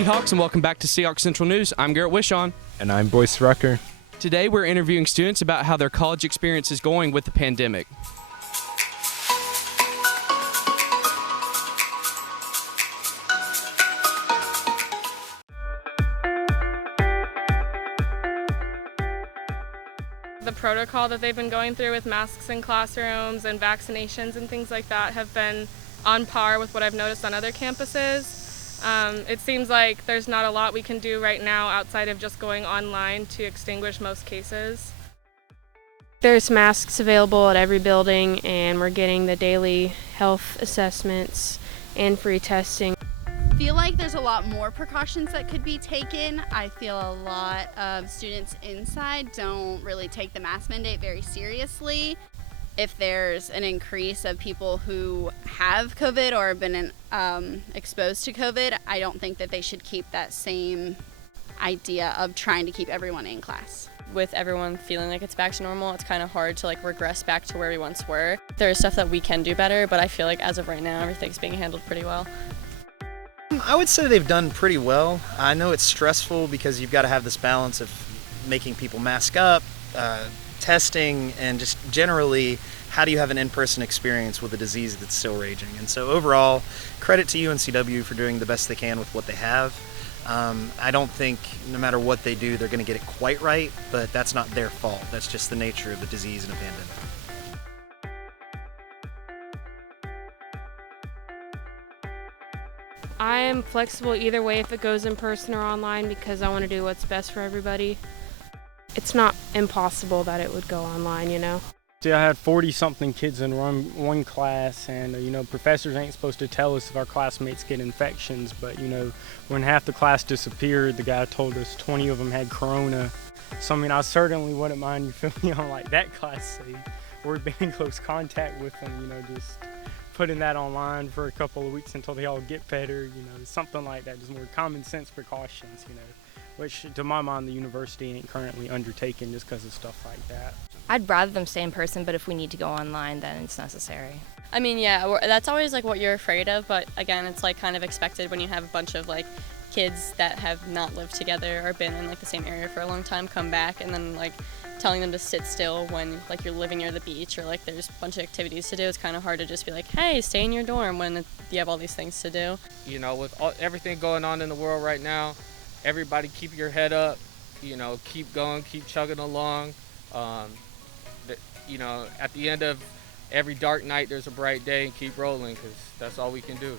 Seahawks, and welcome back to Seahawks Central News. I'm Garrett Wishon. And I'm Boyce Rucker. Today we're interviewing students about how their college experience is going with the pandemic. The protocol that they've been going through with masks in classrooms and vaccinations and things like that have been on par with what I've noticed on other campuses. It seems like there's not a lot we can do right now outside of just going online to extinguish most cases. There's masks available at every building, and we're getting the daily health assessments and free testing. I feel like there's a lot more precautions that could be taken. I feel a lot of students inside don't really take the mask mandate very seriously. If there's an increase of people who have COVID or have been exposed to COVID, I don't think that they should keep that same idea of trying to keep everyone in class. With everyone feeling like it's back to normal, it's kind of hard to regress back to where we once were. There is stuff that we can do better, but I feel like as of right now, everything's being handled pretty well. I would say they've done pretty well. I know it's stressful because you've got to have this balance of making people mask up, testing, and just generally, how do you have an in-person experience with a disease that's still raging? And so overall, credit to UNCW for doing the best they can with what they have. I don't think no matter what they do, they're going to get it quite right, but that's not their fault. That's just the nature of the disease and a pandemic. I am flexible either way if it goes in person or online because I want to do what's best for everybody. It's not impossible that it would go online, you know. See, I had 40-something kids in one class, and professors ain't supposed to tell us if our classmates get infections, but when half the class disappeared, the guy told us 20 of them had corona. So I certainly wouldn't mind, you feel me, on that class safe, or being in close contact with them, just putting that online for a couple of weeks until they all get better, something like that, just more common sense precautions, which to my mind the university ain't currently undertaking just because of stuff like that. I'd rather them stay in person, but if we need to go online, then it's necessary. I mean, yeah, that's always what you're afraid of, but again, it's kind of expected when you have a bunch of kids that have not lived together or been in the same area for a long time come back, and then telling them to sit still when you're living near the beach or there's a bunch of activities to do. It's kind of hard to just be hey, stay in your dorm when you have all these things to do. With everything going on in the world right now, everybody keep your head up, keep going, keep chugging along. At the end of every dark night, there's a bright day, and keep rolling, because that's all we can do.